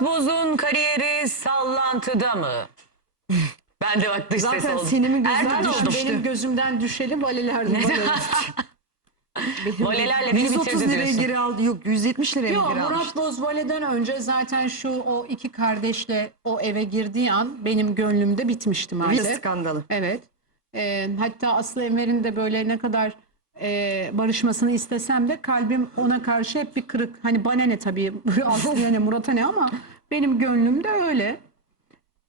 Murat Boz'un kariyeri sallantıda mı? Ben de bak dış ses Zaten oldum. Sinem'in gözünden Erdoğan düşmüştü. oldum. Benim gözümden düşeli valilerdi. Benim- Valelerle beni 130 bitirdi liraya diyorsun. geri aldı. Yok 170 liraya Yok geri almıştı? Murat Boz Vale'den önce zaten şu o iki kardeşle o eve girdiği an benim gönlümde bitmişti Bir maalesef. skandalı. Evet. Ee, hatta Aslı Enver'in de böyle ne kadar e, barışmasını istesem de kalbim ona karşı hep bir kırık. Hani bana ne tabii Aslı'ya ne Murat'a ne ama benim gönlümde öyle.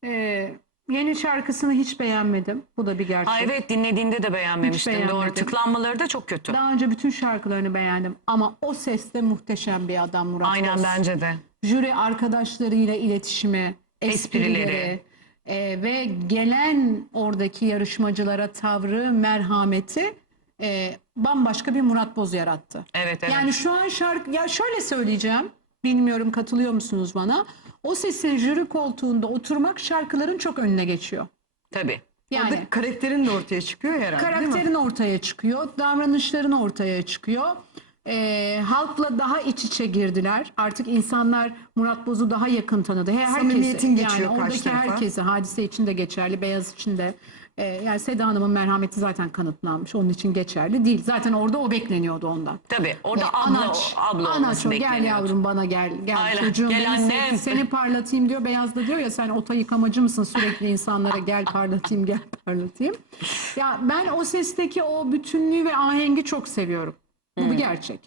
Ee, yeni şarkısını hiç beğenmedim. Bu da bir gerçek. Ha evet dinlediğinde de beğenmemiştin. Hiç Doğru. beğenmedim. Tıklanmaları da çok kötü. Daha önce bütün şarkılarını beğendim ama o seste muhteşem bir adam Murat Aynen Boz. bence de. Jüri arkadaşlarıyla iletişimi, esprileri, Esprileri. e, ve gelen oradaki yarışmacılara tavrı, merhameti e, bambaşka bir Murat Boz yarattı. Evet evet. Yani şu an şarkı ya şöyle söyleyeceğim. Bilmiyorum katılıyor musunuz bana? O sesin jüri koltuğunda oturmak şarkıların çok önüne geçiyor. Tabii. Yani Orada karakterin de ortaya çıkıyor herhalde değil mi? karakterin ortaya çıkıyor, davranışların ortaya çıkıyor. Ee, halkla daha iç içe girdiler. Artık insanlar Murat Boz'u daha yakın tanıdı. Her, herkesi, Samimiyetin geçiyor yani karşı oradaki tarafa. herkese, hadise için de geçerli, beyaz için de. Ee, yani Seda Hanım'ın merhameti zaten kanıtlanmış. Onun için geçerli değil. Zaten orada o bekleniyordu ondan. Tabii. Orada Ee, abla, anaç, abla anaç gel yavrum bana gel. Gel Aynen, çocuğum gel annem. sev- seni parlatayım diyor. Beyaz da diyor ya sen ota yıkamacı mısın sürekli insanlara gel parlatayım gel parlatayım. Ya ben o sesteki o bütünlüğü ve ahengi çok seviyorum. Bu Hmm. bir gerçek.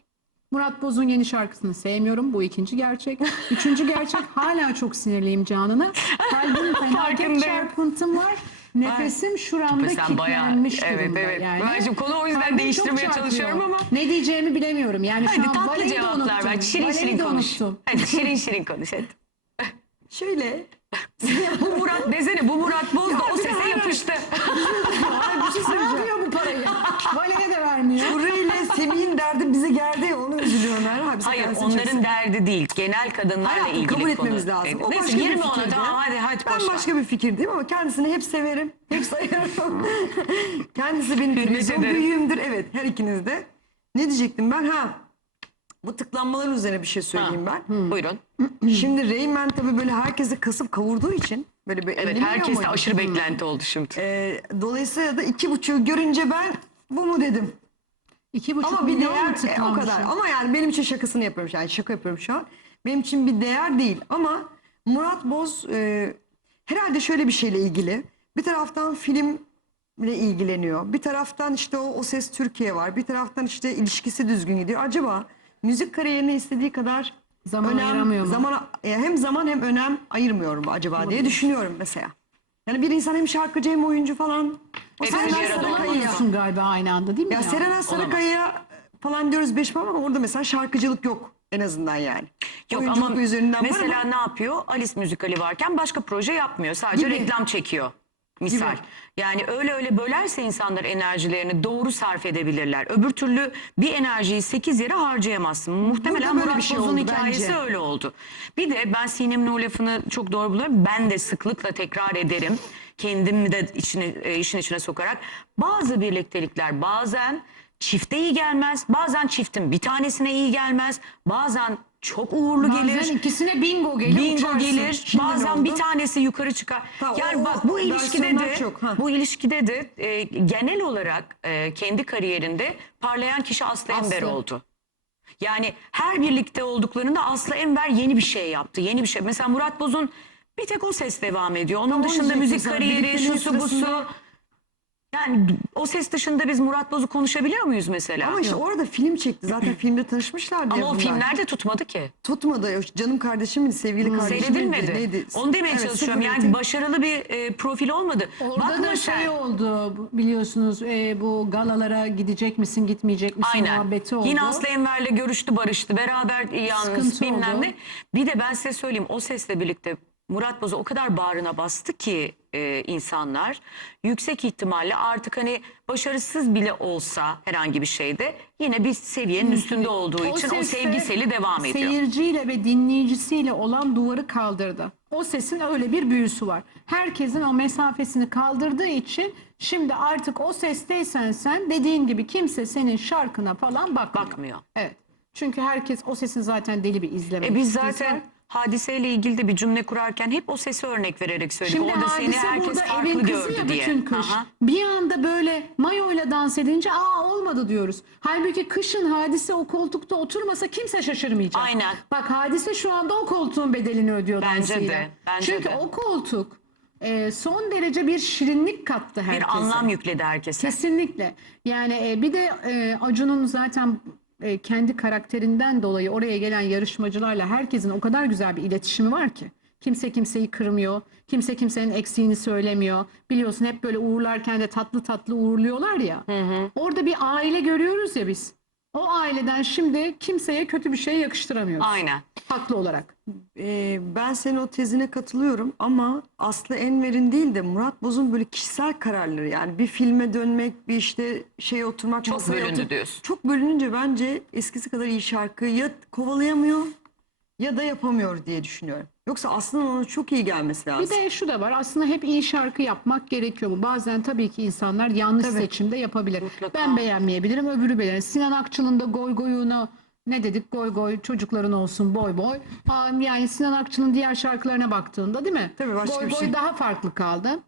Murat Boz'un yeni şarkısını sevmiyorum. Bu ikinci gerçek. Üçüncü gerçek hala çok sinirliyim Canan'a. Kalbim felaket çarpıntım var. Nefesim şuramda Sen bayağı- kilitlenmiş evet, durumda. evet. Yani. Ben şimdi konu o yüzden Kalbim değiştirmeye çarpıyor. çalışıyorum ama- Ne diyeceğimi bilemiyorum. Yani Hadi şu an tatlı Vale'yi de cevaplar ver. unuttum. Şirin Vale'yi şirin de konuş. unuttum. Hadi şirin şirin konuş hadi. Şöyle. bu Murat desene bu Murat Boz da o bir de sese hayır. yapıştı. Ay bir şey söyleyeceğim. bu parayı? Vale'ye de vermiyor. Buraya ile Semih'in derdi bize geldi ya onu üzülüyorum ben. Ha, bize Hayır onların çok- derdi değil. Genel kadınlarla Hayatım, ilgili kabul konu. etmemiz lazım. Evet. O Neyse başka bir ona tamam hadi hadi Ben boş ver. başka bir fikirdeyim ama kendisini hep severim. Hep sayarım. Kendisi benim televizyon büyüğümdür. Evet her ikiniz de. Ne diyecektim ben? Ha. Bu tıklanmaların üzerine bir şey söyleyeyim ben. Buyurun. Şimdi Rayman tabii böyle herkesi kasıp kavurduğu için böyle bir Evet 50 milyon herkeste aşırı beklenti oldu şimdi. Ee, dolayısıyla da iki buçuğu görünce ben bu mu dedim. İki buçuk Ama bir milyon değer e, o kadar. Ama yani benim için şakasını yapıyorum. Yani şaka yapıyorum şu an. Benim için bir değer değil. Ama Murat Boz e, herhalde şöyle bir şeyle ilgili. Bir taraftan filmle ilgileniyor. Bir taraftan işte o, o Ses Türkiye var. Bir taraftan işte ilişkisi düzgün gidiyor. Acaba müzik kariyerine istediği kadar Zaman ayıramıyor mu? Zaman, e, hem zaman hem önem ayırmıyorum acaba diye düşünüyorum mesela. Yani bir insan hem şarkıcı hem oyuncu falan. O Serenay bir arada Sarıkaya- olmaz. Yapıyorsun galiba aynı anda değil mi? ya ya? Serena Sarıkaya falan diyoruz beş parmak ama orada mesela şarkıcılık yok en azından yani. Yok Oyunculuk ama üzerinden var mesela ama ne yapıyor? Alice müzikali varken başka proje yapmıyor. Sadece Gibi. reklam çekiyor. Misal. Yani öyle öyle bölerse insanlar enerjilerini doğru sarf edebilirler. Öbür türlü bir enerjiyi 8 yere harcayamazsın. Muhtemelen Murat bir şey Boz'un oldu hikayesi bence. öyle oldu. Bir de ben Sinem'in o lafını çok doğru buluyorum. Ben de sıklıkla tekrar ederim. Kendimi de içine, e, işin içine sokarak. Bazı birliktelikler bazen çifte iyi gelmez. Bazen çiftin bir tanesine iyi gelmez. Bazen çok uğurlu Bazen gelir. ikisine bingo gelir Bingo uçarsın. gelir. Şimdi bazen oldu? bir tanesi yukarı çıkar. Ha, yani o- bak bu ilişkide de çok, ha. bu ilişkide de e, genel olarak e, kendi kariyerinde parlayan kişi Aslı, Aslı. Enver oldu. Yani her birlikte olduklarında Aslı Enver yeni bir şey yaptı. Yeni bir şey. Mesela Murat Boz'un bir tek o ses devam ediyor. Onun Tamam, dışında müzik kariyeri, şusu busu. Yani o ses dışında biz Murat Boz'u konuşabiliyor muyuz mesela? ama işte orada film çekti. Zaten filmde tanışmışlardı ya Ama o bunlar. filmlerde tutmadı ki. tutmadı. Canım kardeşim miydi, sevgili kardeşim miydi, Seyredilmedi. neydi? Onu demeye Evet, çalışıyorum. Yani rating. başarılı bir e, profil olmadı. Orada Bakma da sen. şey oldu bu- biliyorsunuz e, bu galalara gidecek misin gitmeyecek misin Aynen. muhabbeti oldu. Yine Aslı Enver'le görüştü barıştı. Beraber yalnız Sıkıntı bilmem oldu. ne. Bir de ben size söyleyeyim o sesle birlikte Murat Boz'u o kadar bağrına bastı ki e, insanlar yüksek ihtimalle artık hani başarısız bile olsa herhangi bir şeyde yine bir seviyenin üstünde olduğu için o sesle sevgiseli devam ediyor. Seyirciyle ve dinleyicisiyle olan duvarı kaldırdı. O sesin öyle bir büyüsü var. Herkesin o mesafesini kaldırdığı için şimdi artık o sesteysen sen dediğin gibi kimse senin şarkına falan bakmıyor. Bakmıyor. Evet. Çünkü herkes o sesin zaten deli bir izleme E biz kitlesi zaten var. Hadiseyle ilgili de bir cümle kurarken hep o sesi örnek vererek söyledik. Şimdi Orada seni hadise herkes burada farklı evin kızı gördü ya diye. bütün kış. Aha. Bir anda böyle mayoyla dans edince aa olmadı diyoruz. Halbuki kışın hadise o koltukta oturmasa kimse şaşırmayacak. Aynen. Bak hadise şu anda o koltuğun bedelini ödüyor Bence dansıyla. de, bence Çünkü de. o koltuk e, son derece bir şirinlik kattı herkese. Bir anlam yükledi herkese. Kesinlikle. Yani e, bir de e, Acun'un zaten e, kendi karakterinden dolayı oraya gelen yarışmacılarla herkesin o kadar güzel bir iletişimi var ki. Kimse kimseyi kırmıyor. Kimse kimsenin eksiğini söylemiyor. Biliyorsun hep böyle uğurlarken de tatlı tatlı uğurluyorlar ya. Orada bir aile görüyoruz ya biz. O aileden şimdi kimseye kötü bir şey yakıştıramıyoruz. Aynen. Haklı olarak. Ben senin o tezine katılıyorum ama Aslı Enver'in değil de Murat Boz'un böyle kişisel kararları yani bir filme dönmek, bir işte şeye oturmak, Çok bölündü otur- diyorsun. Çok bölününce bence eskisi kadar iyi şarkı ya kovalayamıyor ya da yapamıyor diye düşünüyorum. Yoksa aslında ona çok iyi gelmesi lazım. Bir de şu da var aslında hep iyi şarkı yapmak gerekiyor mu? Bazen tabii ki insanlar yanlış Tabii. seçimde yapabilir. Mutlaka. Ben beğenmeyebilirim öbürü beğenir. Sinan Akçıl'ın da goy goyunu ne dedik goy goy çocukların olsun boy boy. Aa, Yani Sinan Akçıl'ın diğer şarkılarına baktığında değil mi? Tabii başka goy bir goy şey. daha farklı kaldı.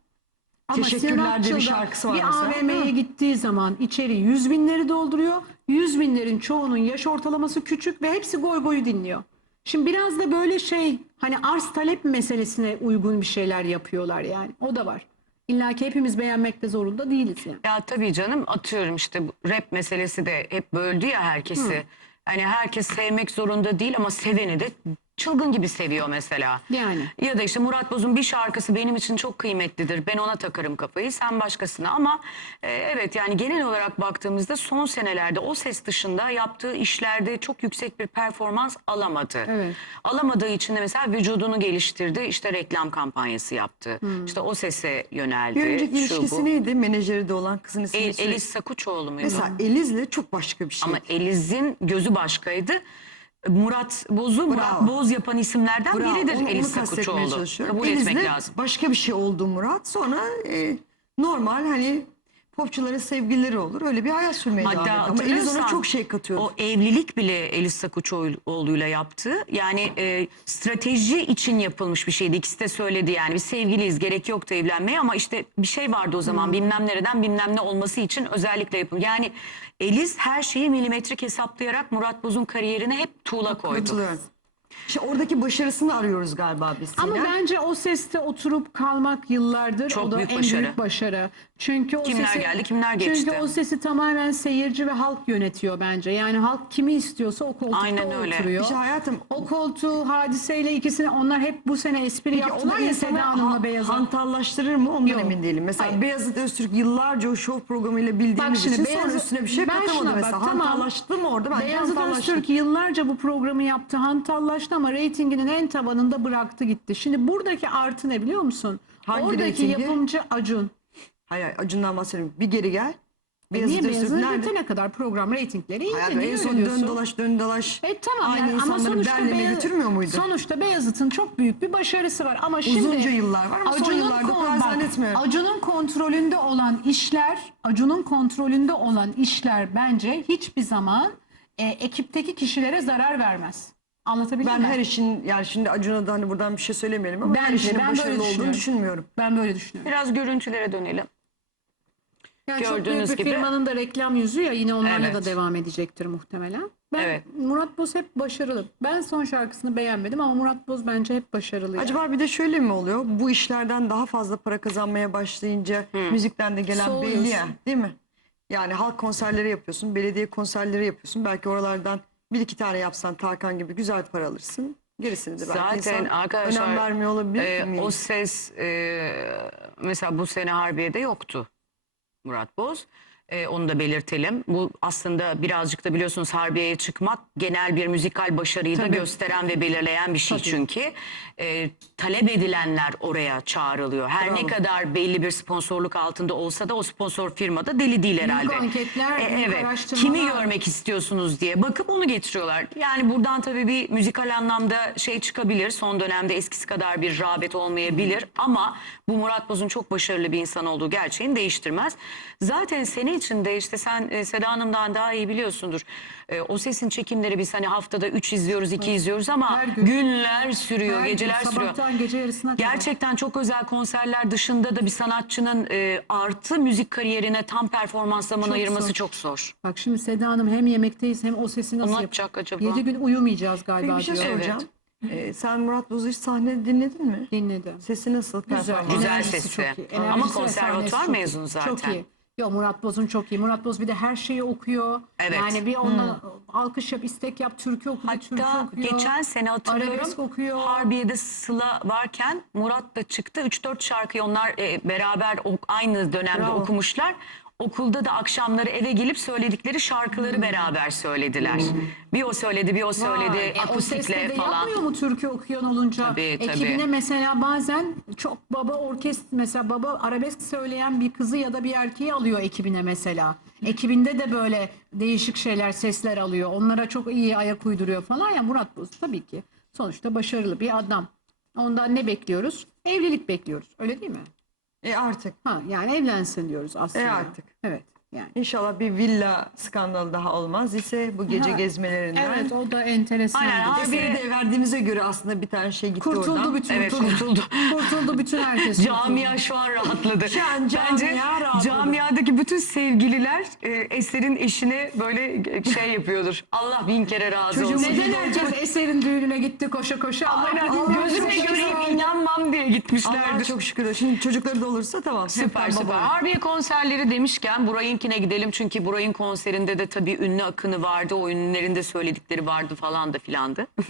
Ama Teşekkürler Sinan diye bir şarkısı var bir AVM'ye gittiği zaman içeri yüz binleri dolduruyor. Yüz binlerin çoğunun yaş ortalaması küçük ve hepsi goy goyu dinliyor. Şimdi biraz da böyle şey hani arz talep meselesine uygun bir şeyler yapıyorlar yani. O da var. İlla ki hepimiz beğenmekte zorunda değiliz yani. Ya tabii canım atıyorum işte rap meselesi de hep böldü ya herkesi. Hani herkes sevmek zorunda değil ama seveni de çılgın gibi seviyor mesela. Yani. Ya da işte Murat Boz'un bir şarkısı benim için çok kıymetlidir. Ben ona takarım kafayı sen başkasına ama e, evet yani genel olarak baktığımızda son senelerde o ses dışında yaptığı işlerde çok yüksek bir performans alamadı. Evet. Alamadığı için de mesela vücudunu geliştirdi. işte reklam kampanyası yaptı. İşte o sese yöneldi. bir önceki ilişkisi bu. neydi? Menajeri de olan kızın ismini El. Elis Sakuçoğlu muydu? Mesela Eliz'le çok başka bir şey. Ama Eliz'in gözü başkaydı. Murat Boz'u Murat Bravo. Boz yapan isimlerden Bravo, biridir onu- Elis onu kastetmeye Sakuçoğlu. çalışıyorum. Kabul etmek lazım. başka bir şey oldu Murat. Sonra e, normal hani popçuların sevgilileri olur. Öyle bir hayat sürmeye devam Hatta ediyor. Ama Eliz ona çok şey katıyor. O evlilik bile Elis Sakuçoğlu'yla yaptı. Yani e, strateji için yapılmış bir şeydi. İkisi de söyledi yani. Biz sevgiliyiz gerek yoktu evlenmeye ama işte bir şey vardı o zaman. Bilmem nereden bilmem ne olması için özellikle yapılmış. Yani Elis her şeyi milimetrik hesaplayarak Murat Boz'un kariyerine hep tuğla koydu. Katılıyorum. İşte oradaki başarısını arıyoruz galiba biz. Ama bence o seste oturup kalmak yıllardır Çok o da büyük en başarı. büyük başarı. Çünkü o Kimler sesi, geldi, kimler geçti. Çünkü o sesi tamamen seyirci ve halk yönetiyor bence. Yani halk kimi istiyorsa o koltukta Aynen o öyle. oturuyor. İşte hayatım O koltuğu hadiseyle ikisini onlar hep bu sene espri Peki yaptılar onlar ya Seda Hanım'la Beyaz'ın. hantallaştırır mı ondan Yok. emin değilim. Mesela Hayır. Beyazıt Öztürk yıllarca o show programıyla bildiğimiz için sonra üstüne bir şey ben katamadı şuna mesela. bak, tamam. Hantallaştı mı orada? Bence Beyazıt hantallaştı. Öztürk yıllarca bu programı yaptı, hantallaştı ama reytinginin en tabanında bıraktı gitti. Şimdi buradaki artı ne biliyor musun? Hangi Oradaki reytingi? yapımcı Acun. Hayır hayır Acun'dan bahsediyorum. Bir geri gel. E Beyazıt niye Öztürk Beyazıt'ın nerede? bitene kadar program reytingleri iyiydi. Hayatım niye en öyle son diyorsun? dön dolaş dön dolaş. E tamam Aynı yani ama insanları sonuçta, Berlin'e Beyaz- götürmüyor muydu? sonuçta Beyazıt'ın çok büyük bir başarısı var ama şimdi Uzunca yıllar var ama son yıllarda kon- bak, zannetmiyorum. Acun'un kontrolünde olan işler, Acun'un kontrolünde olan işler bence hiçbir zaman e, ekipteki kişilere zarar vermez. Anlatabildim Ben mi? her işin yani şimdi Acun'a da hani buradan bir şey söylemeyelim ama her Bence, işin ben başarılı böyle olduğunu düşünüyorum. düşünmüyorum. ben böyle düşünüyorum. Biraz görüntülere dönelim. Yani çok büyük Gördüğünüz bir gibi- firmanın da reklam yüzü ya yine onlarla Evet. da devam edecektir muhtemelen. Ben Evet. Murat Boz hep başarılı. Ben son şarkısını beğenmedim ama Murat Boz bence hep başarılı. yani. Acaba bir de şöyle mi oluyor? Bu işlerden daha fazla para kazanmaya başlayınca müzikten de gelen belli ya değil mi? Yani halk konserleri yapıyorsun, belediye konserleri yapıyorsun. Belki oralardan bir iki tane yapsan Tarkan gibi güzel para alırsın. Gerisini de belki Zaten insan arkadaşlar önem vermiyor olabilir e, o ses e, mesela bu sene Harbiye'de yoktu Murat Boz. E, onu da belirtelim. Bu aslında birazcık da biliyorsunuz Harbiye'ye çıkmak genel bir müzikal başarıyı da Tabii. gösteren ve belirleyen bir şey Tabii. çünkü. E, talep edilenler oraya çağrılıyor. Her Bravo. ne kadar belli bir sponsorluk altında olsa da o sponsor firmada deli değil herhalde. anketler, büyük evet. Kimi görmek istiyorsunuz diye bakıp onu getiriyorlar. Yani buradan tabii bir müzikal anlamda şey çıkabilir. Son dönemde eskisi kadar bir rağbet olmayabilir ama bu Murat Boz'un çok başarılı bir insan olduğu gerçeğini değiştirmez. Zaten sene için de işte sen e, Seda Hanım'dan daha iyi biliyorsundur. E, o sesin çekimleri biz hani haftada 3 izliyoruz, 2 izliyoruz ama Her gün. günler sürüyor, Her gün geceler sürüyor. Sabahtan gece yarısına kadar. Gerçekten çok özel konserler dışında da bir sanatçının e, artı müzik kariyerine tam performans zaman Çok ayırması zor. çok zor. Bak şimdi Seda Hanım hem yemekteyiz hem o sesi nasıl yap- yapacak acaba? 7 gün uyumayacağız galiba Peki bir şey diyor. Evet. soracağım. Ee, sen Murat Boz'u hiç sahnede dinledin mi? Dinledim. Sesi nasıl? Güzel. Güzel enerjisi sesi. çok iyi. Ama Enerjisi ve konservatuvar sahnesi çok iyi. mezunu zaten. Çok iyi. Yo Murat Boz'un çok iyi. Murat Boz bir de her şeyi okuyor. Evet. Yani bir onunla alkış yap, istek yap, türkü okudu, türkü Hatta okuyor. geçen sene hatırlıyorum Arabesk okuyor. Harbiye'de Sıla varken Murat da çıktı. 3-4 şarkıyı onlar e, beraber ok- aynı dönemde Bravo. okumuşlar. Okulda da akşamları eve gelip söyledikleri şarkıları Hmm. beraber söylediler. Bir o söyledi, bir o söyledi E, o sesle akustikle de falan. yapmıyor mu türkü okuyan olunca? Tabii, tabii. Ekibine mesela bazen çok baba orkest mesela baba arabesk söyleyen bir kızı ya da bir erkeği alıyor ekibine mesela. Ekibinde de böyle değişik şeyler, sesler alıyor. Onlara çok iyi ayak uyduruyor falan ya Murat Boz tabii ki. Sonuçta başarılı bir adam. Ondan ne bekliyoruz? Evlilik bekliyoruz. Öyle değil mi? E artık. Ha yani evlensin diyoruz aslında. E artık. Evet. Yani. İnşallah bir villa skandalı daha olmaz ise bu gece Ha, gezmelerinden. Evet o da enteresan. Aynen, Eseri de verdiğimize göre aslında bir tane şey gitti Kurtuldu oradan. bütün. Evet kurtuldu. kurtuldu. Bütün herkes. Camia şu an rahatladı. Şu an camia Bence rahatladı. camiadaki bütün sevgililer e, Eser'in eşine böyle şey yapıyordur. Allah bin kere razı Çocuğum olsun. Neden herkes Eser'in düğününe gitti koşa koşa? Allah Aynen. Allah Gözümle göreyim inanmam diye gitmişlerdir. çok şükür. Şimdi çocukları da olursa tamam. Süper süper. Harbiye konserleri demişken Buray'ınkine gidelim. Çünkü Buray'ın konserinde de tabii ünlü akını vardı. O ünlülerin de söyledikleri vardı falan da filandı.